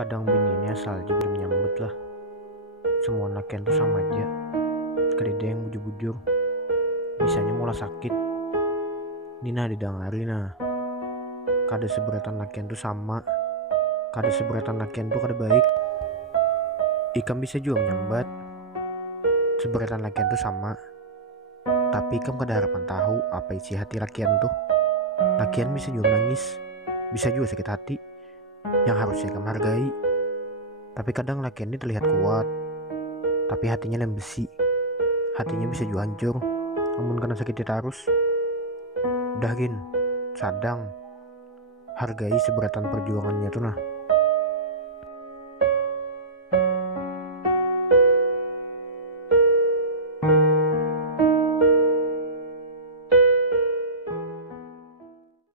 Kadang bini asal juga menyambut lah. Semua lakian tuh sama aja. Kadida yang bujur-bujur, bisanya mulai sakit. Nina didangari nah. Kada seberatan lakian tuh sama. Kada seberatan lakian tuh kada baik. Ikam bisa juga menyambat. Seberatan lakian tuh sama. Tapi ikam kada harapan tahu apa isi hati lakian tuh. Lakian bisa juga nangis, bisa juga sakit hati, yang harusnya ikam hargai. Tapi kadang lakian ini terlihat kuat, tapi hatinya lem besi. Hatinya bisa juga hancur, namun karena sakitnya terus. Udah gin, sadang, hargai seberatan perjuangannya tuh nah.